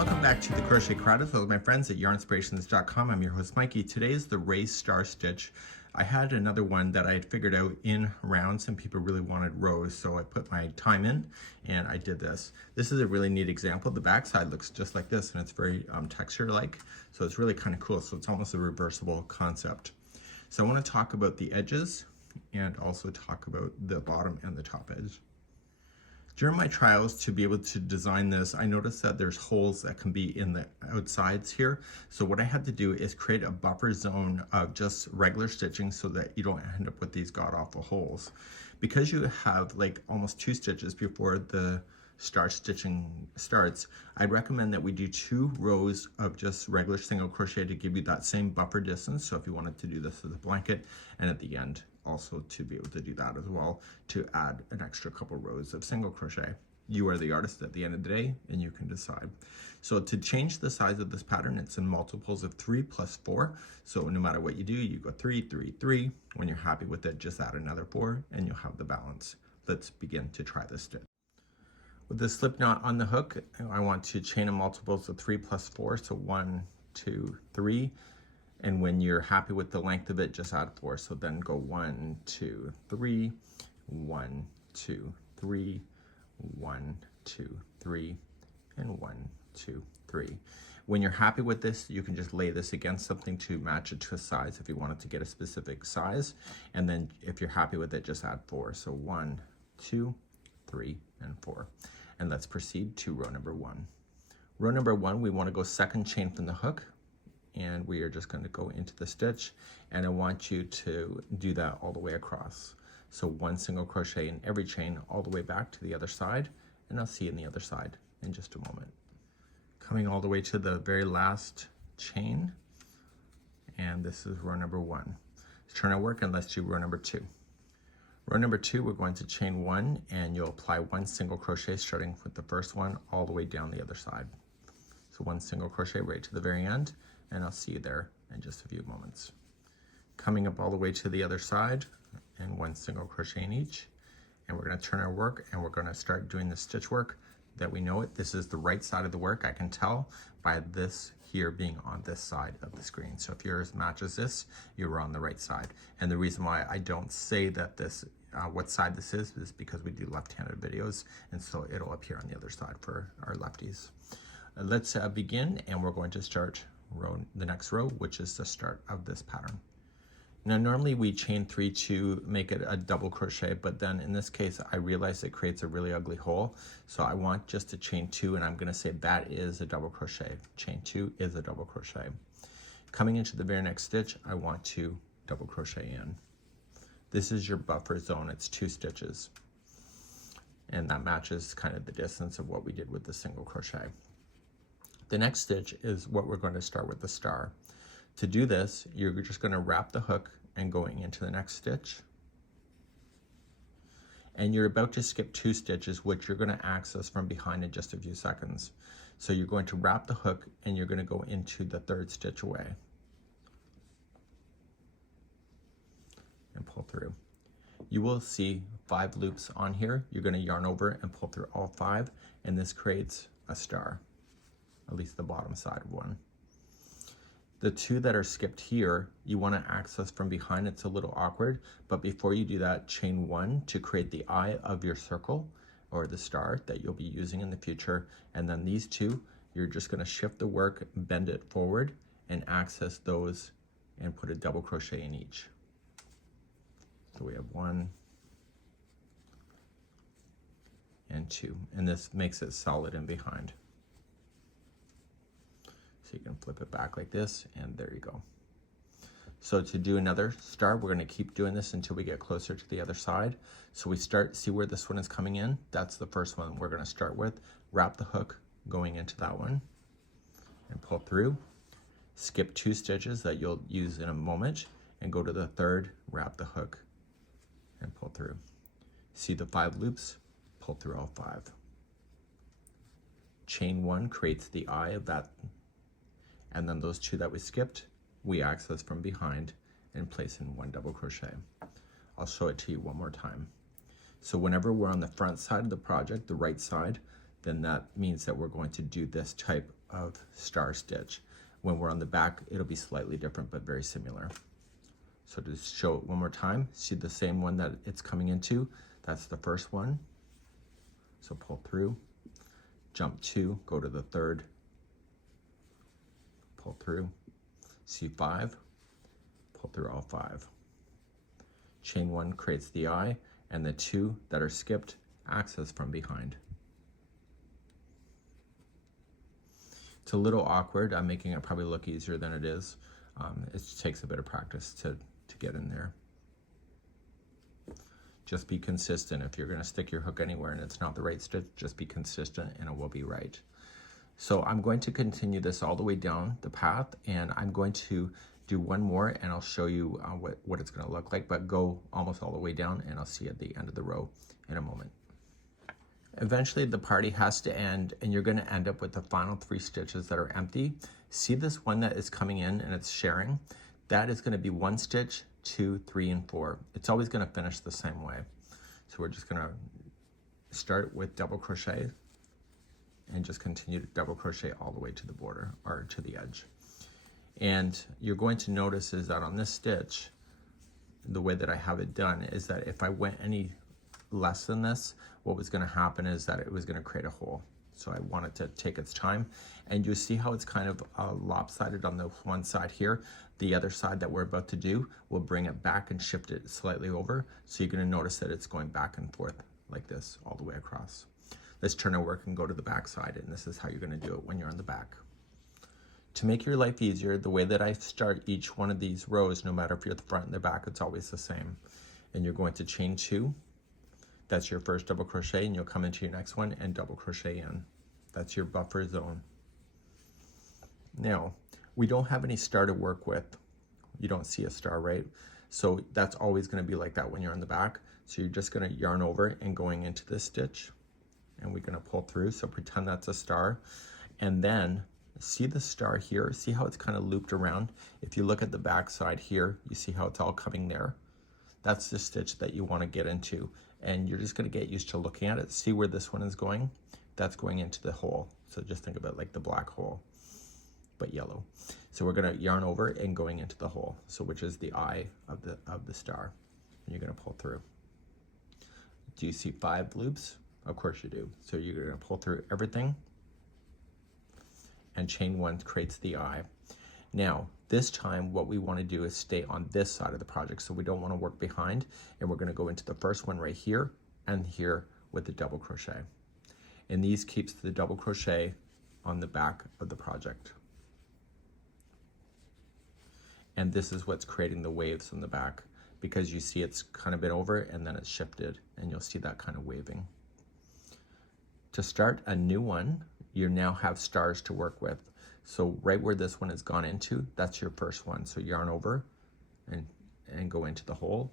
Welcome back to the Crochet Crowd with my friends at yarnspirations.com. I'm your host Mikey. Today is the raised star stitch. I had another one that I had figured out in rounds and people really wanted rows, so I put my time in and I did this. This is a really neat example. The back side looks just like this and it's very texture-like, so it's really kind of cool. So it's almost a reversible concept. So I want to talk about the edges and also talk about the bottom and the top edge. During my trials to be able to design this, I noticed that there's holes that can be in the outsides here. So what I had to do is create a buffer zone of just regular stitching so that you don't end up with these god-awful holes. Because you have like almost 2 stitches before the star stitching starts, I'd recommend that we do 2 rows of just regular single crochet to give you that same buffer distance. So if you wanted to do this as a blanket, and at the end also to be able to do that as well, to add an extra couple rows of single crochet. You are the artist at the end of the day and you can decide. So to change the size of this pattern, it's in multiples of 3 plus 4. So no matter what you do, you go 3, 3, 3. When you're happy with it, just add another 4 and you'll have the balance. Let's begin to try this stitch. With the slip knot on the hook, I want to chain in multiples of 3 plus 4, so 1, 2, 3. And when you're happy with the length of it, just add 4. So then go 1, 2, 3, 1, 2, 3, 1, 2, 3, and 1, 2, 3. When you're happy with this, you can just lay this against something to match it to a size if you wanted to get a specific size. And then if you're happy with it, just add 4. So 1, 2, 3, and 4. And let's proceed to row number 1. Row number 1, we want to go second chain from the hook. And we are just going to go into the stitch, and I want you to do that all the way across. So 1 single crochet in every chain all the way back to the other side, and I'll see you on the other side in just a moment. Coming all the way to the very last chain, and this is row number 1. Let's turn our work and let's do row number 2. Row number 2, we're going to chain 1, and you'll apply 1 single crochet starting with the first one all the way down the other side. So 1 single crochet right to the very end, and I'll see you there in just a few moments. Coming up all the way to the other side, and 1 single crochet in each, and we're going to turn our work and we're going to start doing the stitch work that we know it. This is the right side of the work. I can tell by this here being on this side of the screen. So if yours matches this, you're on the right side. And the reason why I don't say that this what side this is because we do left-handed videos, and so it'll appear on the other side for our lefties. Let's begin, and we're going to start the next row, which is the start of this pattern. Now normally we chain 3 to make it a double crochet, but then in this case I realize it creates a really ugly hole, so I want just to chain 2, and I'm going to say that is a double crochet. Chain 2 is a double crochet. Coming into the very next stitch, I want to double crochet in. This is your buffer zone. It's 2 stitches, and that matches kind of the distance of what we did with the single crochet. The next stitch is what we're going to start with the star. To do this, you're just going to wrap the hook and going into the next stitch. And you're about to skip 2 stitches, which you're going to access from behind in just a few seconds. So you're going to wrap the hook and you're going to go into the 3rd stitch away. And pull through. You will see 5 loops on here. You're going to yarn over and pull through all 5, and this creates a star. At least the bottom side of one. The 2 that are skipped here, you want to access from behind. It's a little awkward, but before you do that, chain 1 to create the eye of your circle or the star that you'll be using in the future. And then these 2, you're just going to shift the work, bend it forward, and access those and put a double crochet in each. So we have 1 and 2, and this makes it solid in behind. So you can flip it back like this, and there you go. So to do another star, we're going to keep doing this until we get closer to the other side. So we start, see where this one is coming in? That's the first one we're going to start with. Wrap the hook going into that one and pull through. Skip 2 stitches that you'll use in a moment and go to the 3rd, wrap the hook and pull through. See the 5 loops? Pull through all 5. Chain 1 creates the eye of that, and then those 2 that we skipped, we access from behind and place in 1 double crochet. I'll show it to you one more time. So whenever we're on the front side of the project, the right side, then that means that we're going to do this type of star stitch. When we're on the back, it'll be slightly different, but very similar. So to show it one more time, see the same one that it's coming into? That's the first one. So pull through, jump 2, go to the third, pull through, C5, pull through all 5. Chain 1 creates the eye, and the 2 that are skipped access from behind. It's a little awkward. I'm making it probably look easier than it is. It takes a bit of practice to get in there. Just be consistent. If you're going to stick your hook anywhere and it's not the right stitch, just be consistent and it will be right. So I'm going to continue this all the way down the path, and I'm going to do one more and I'll show you what it's going to look like, but go almost all the way down and I'll see you at the end of the row in a moment. Eventually the party has to end and you're going to end up with the final 3 stitches that are empty. See this one that is coming in and it's sharing? That is going to be 1 stitch, 2, 3, and 4. It's always going to finish the same way. So we're just going to start with double crochet and just continue to double crochet all the way to the border or to the edge. And you're going to notice is that on this stitch, the way that I have it done is that if I went any less than this, what was going to happen is that it was going to create a hole. So I want it to take its time, and you see how it's kind of lopsided on the one side here. The other side that we're about to do, we'll bring it back and shift it slightly over. So you're going to notice that it's going back and forth like this all the way across. Let's turn our work and go to the back side, and this is how you're going to do it when you're on the back. To make your life easier, the way that I start each one of these rows, no matter if you're at the front and the back, it's always the same. And you're going to chain 2. That's your first double crochet, and you'll come into your next one and double crochet in. That's your buffer zone. Now, we don't have any star to work with. You don't see a star, right? So that's always going to be like that when you're on the back. So you're just going to yarn over and going into this stitch, and we're going to pull through. So pretend that's a star, and then see the star here. See how it's kind of looped around? If you look at the back side here, you see how it's all coming there. That's the stitch that you want to get into, and you're just going to get used to looking at it. See where this one is going? That's going into the hole. So just think of it like the black hole, but yellow. So we're going to yarn over and going into the hole, so which is the eye of the star, and you're going to pull through. Do you see 5 loops? Of course you do. So you're going to pull through everything, and chain 1 creates the eye. Now, this time what we want to do is stay on this side of the project, so we don't want to work behind, and we're going to go into the first one right here and here with the double crochet. And these keeps the double crochet on the back of the project. And this is what's creating the waves on the back, because you see it's kind of been over and then it's shifted, and you'll see that kind of waving. To start a new one, you now have stars to work with. So right where this one has gone into, that's your first one. So yarn over and go into the hole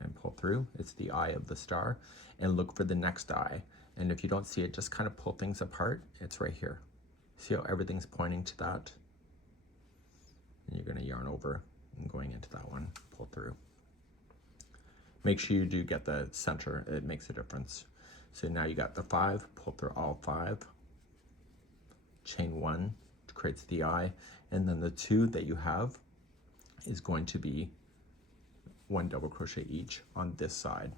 and pull through. It's the eye of the star, and look for the next eye. And if you don't see it, just kind of pull things apart. It's right here. See how everything's pointing to that? And you're going to yarn over and going into that one, pull through. Make sure you do get the center. It makes a difference. So now you got the 5, pull through all 5, chain 1 creates the eye, and then the 2 that you have is going to be 1 double crochet each on this side.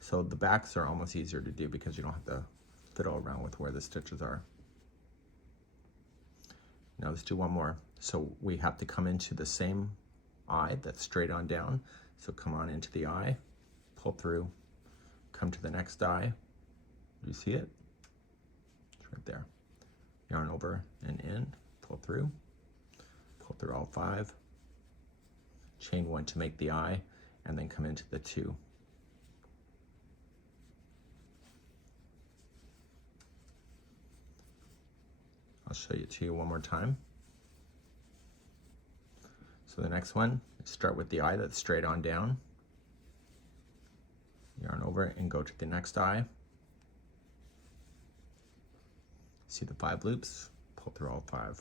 So the backs are almost easier to do because you don't have to fiddle around with where the stitches are. Now let's do one more. So we have to come into the same eye that's straight on down. So come on into the eye, pull through, come to the next eye. Do you see it? It's right there. Yarn over and in, pull through all 5, chain 1 to make the eye, and then come into the 2. I'll show it to you one more time. So the next one, start with the eye that's straight on down, yarn over and go to the next eye. See the 5 loops, pull through all 5.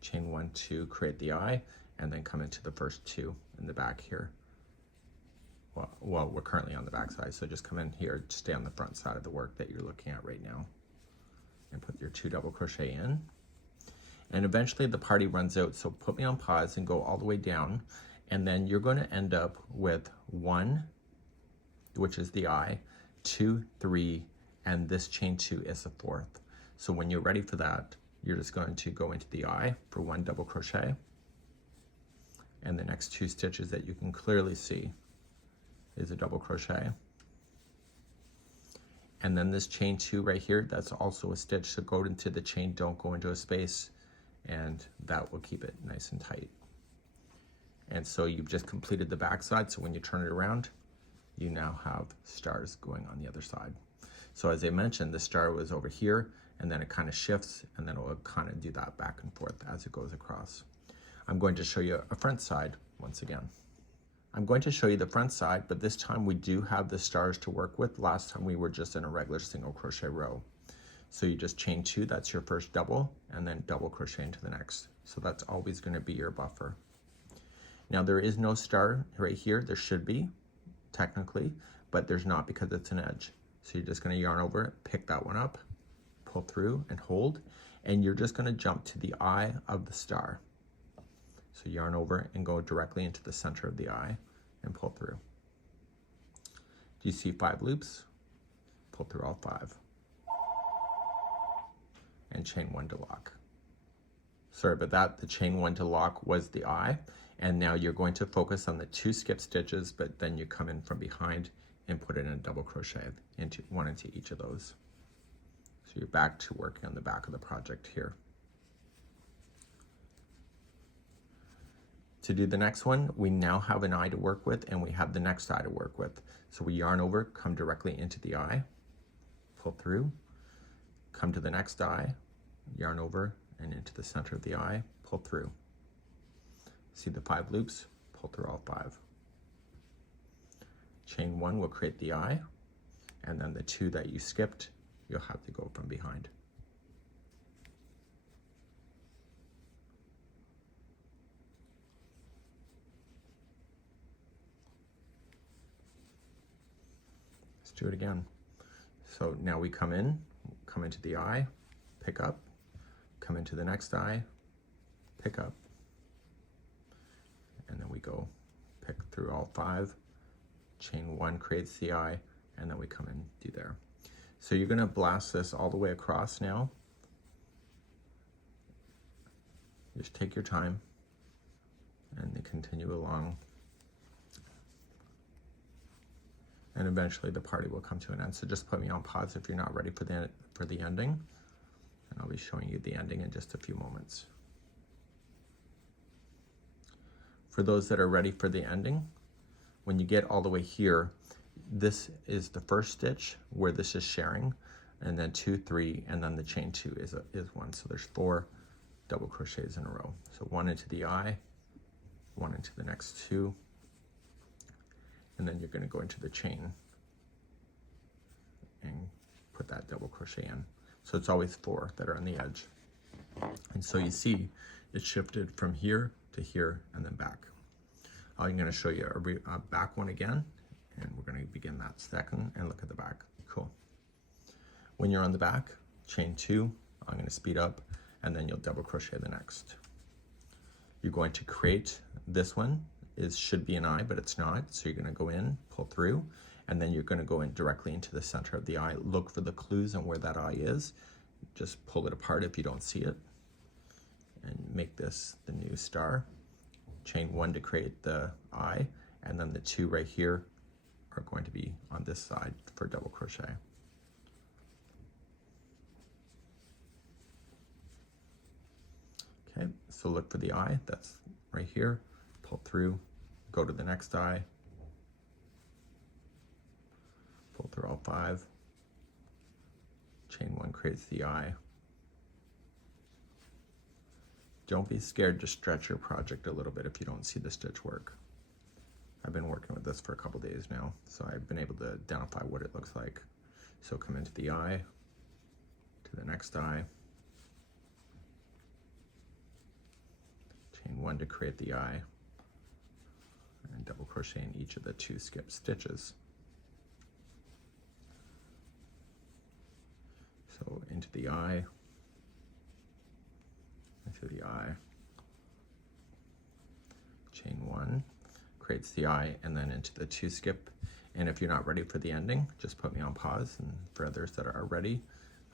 Chain 1 to create the eye, and then come into the first 2 in the back here. Well, we're currently on the back side, so just come in here, stay on the front side of the work that you're looking at right now. and put your 2 double crochet in. And eventually the party runs out, so put me on pause and go all the way down, and then you're going to end up with 1, which is the eye, 2, 3, and this chain 2 is the 4th. So when you're ready for that, you're just going to go into the eye for 1 double crochet, and the next 2 stitches that you can clearly see is a double crochet. And then this chain 2 right here, that's also a stitch, so go into the chain, don't go into a space, and that will keep it nice and tight. And so you've just completed the back side, so when you turn it around, you now have stars going on the other side. So as I mentioned, the star was over here, and then it kind of shifts, and then it will kind of do that back and forth as it goes across. I'm going to show you a front side once again. I'm going to show you the front side, but this time we do have the stars to work with. Last time we were just in a regular single crochet row. So you just chain 2, that's your first double, and then double crochet into the next. So that's always going to be your buffer. Now there is no star right here. There should be, technically, but there's not because it's an edge. So you're just going to yarn over it, pick that one up, pull through and hold, and you're just going to jump to the eye of the star. So yarn over and go directly into the center of the eye and pull through. Do you see 5 loops? Pull through all 5. And chain 1 to lock. Sorry about that, the chain 1 to lock was the eye, and now you're going to focus on the 2 skip stitches, but then you come in from behind and put it in a double crochet, into 1 into each of those. So you're back to working on the back of the project here. To do the next one, we now have an eye to work with, and we have the next eye to work with. So we yarn over, come directly into the eye, pull through, come to the next eye, yarn over and into the center of the eye, pull through. See the 5 loops? Pull through all 5. Chain 1 will create the eye, and then the 2 that you skipped, you'll have to go from behind. Let's do it again. So now we come into the eye, pick up, come into the next eye, pick up, and then we go pick through all 5, chain 1 creates the eye, and then we come and do there. So you're going to blast this all the way across now. Just take your time and then continue along. And eventually the party will come to an end. So just put me on pause if you're not ready for the ending, and I'll be showing you the ending in just a few moments. For those that are ready for the ending, when you get all the way here, this is the first stitch where this is sharing, and then 2, 3, and then the chain 2 is 1. So there's 4 double crochets in a row. So 1 into the eye, 1 into the next 2, and then you're going to go into the chain and put that double crochet in. So it's always 4 that are on the edge. And so you see it shifted from here to here and then back. I'm going to show you a back one again, and we're going to begin that second and look at the back. Cool. When you're on the back, chain 2, I'm going to speed up, and then you'll double crochet the next. You're going to create this one. Should be an eye, but it's not. So you're going to go in, pull through, and then you're going to go in directly into the center of the eye. Look for the clues on where that eye is. Just pull it apart if you don't see it, and make this the new star. Chain 1 to create the eye, and then the 2 right here are going to be on this side for double crochet. Okay, so look for the eye, that's right here. Pull through, go to the next eye, pull through all 5, chain 1 creates the eye. Don't be scared to stretch your project a little bit if you don't see the stitch work. I've been working with this for a couple days now, so I've been able to identify what it looks like. So come into the eye, to the next eye, chain 1 to create the eye, and double crochet in each of the 2 skip stitches. So in into the eye, into the eye, chain 1, creates the eye, and then into the 2 skip. And if you're not ready for the ending, just put me on pause, and for others that are ready,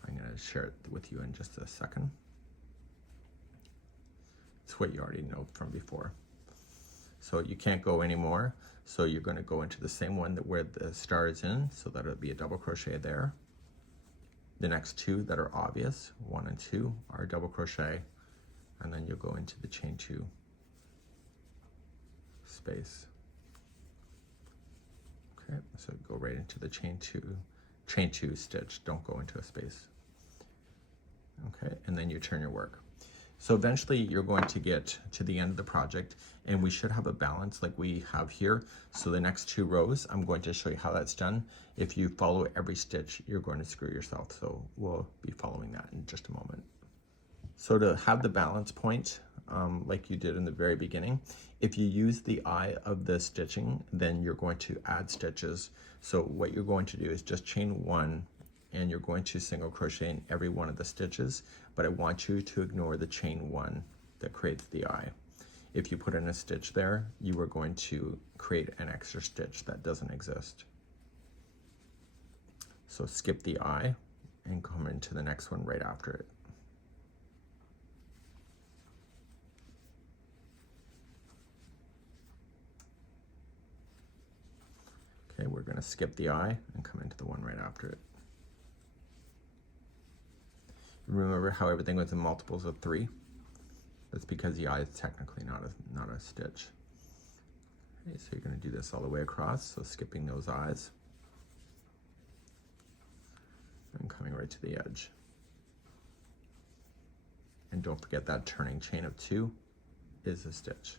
I'm going to share it with you in just a second. It's what you already know from before. So you can't go anymore, so you're going to go into the same one that where the star is in, so that it'll be a double crochet there. The next 2 that are obvious, 1 and 2, are double crochet, and then you'll go into the chain 2 space. Okay, so go right into the chain 2 stitch, don't go into a space. Okay, and then you turn your work. So eventually you're going to get to the end of the project, and we should have a balance like we have here. So the next 2 rows, I'm going to show you how that's done. If you follow every stitch, you're going to screw yourself. So we'll be following that in just a moment. So to have the balance point, like you did in the very beginning, if you use the eye of the stitching, then you're going to add stitches. So what you're going to do is just chain 1, and you're going to single crochet in every one of the stitches, but I want you to ignore the chain 1 that creates the eye. If you put in a stitch there, you are going to create an extra stitch that doesn't exist. So skip the eye and come into the next one right after it. Okay, we're going to skip the eye and come into the one right after it. Remember how everything was in multiples of 3? That's because the eye is technically not a stitch. Okay, so you're going to do this all the way across, so skipping those eyes and coming right to the edge. And don't forget that turning chain of 2 is a stitch.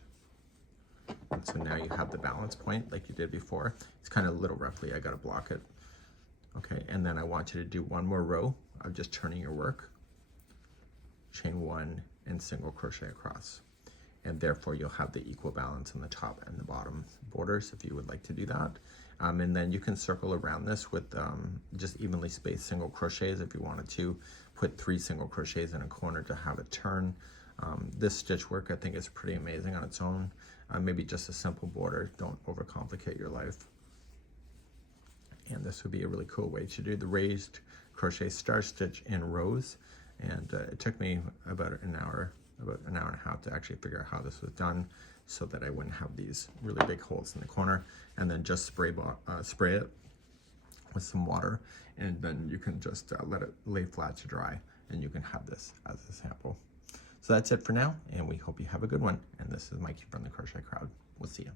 And so now you have the balance point like you did before. It's kind of a little roughly, I got to block it. Okay, and then I want you to do one more row of just turning your work, chain 1 and single crochet across, and therefore you'll have the equal balance on the top and the bottom borders if you would like to do that. And then you can circle around this with just evenly spaced single crochets if you wanted to. Put 3 single crochets in a corner to have it turn. This stitch work I think is pretty amazing on its own. Maybe just a simple border, don't overcomplicate your life. And this would be a really cool way to do the raised crochet star stitch in rows. And it took me about an hour and a half to actually figure out how this was done, so that I wouldn't have these really big holes in the corner. And then just spray it with some water, and then you can just let it lay flat to dry, and you can have this as a sample. So that's it for now, and we hope you have a good one. And this is Mikey from the Crochet Crowd. We'll see you.